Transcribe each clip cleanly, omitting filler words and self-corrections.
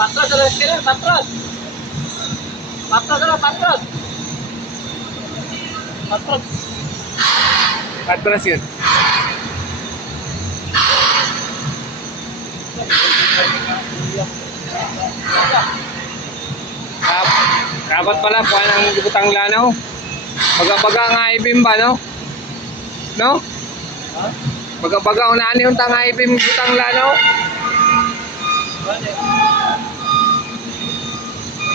Patros sa restaurant, patros. Patros na, patros. Patros. Patras yun. Dapat pala kuha ng butang lanaw. Baga-baga nga ibim ba, no? No? Ha? Baga-baga unahan yung tanga ibim butang lanaw.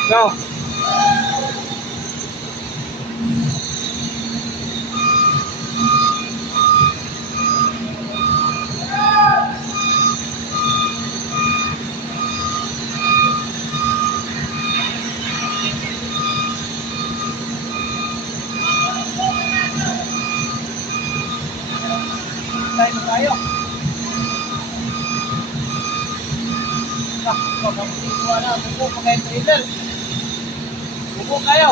No? Tayo na tayo. Pagkakuha na, buko pa kayo trailer. Buko kayo.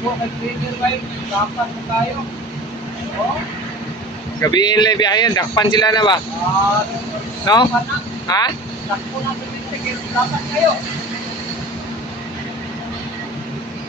Buko kayo trailer kayo. Dapat na tayo. Oh. Gabihin lang biyahe yan. Dakpan sila na ba? No? Ha? Takpo na sa dapat kayo.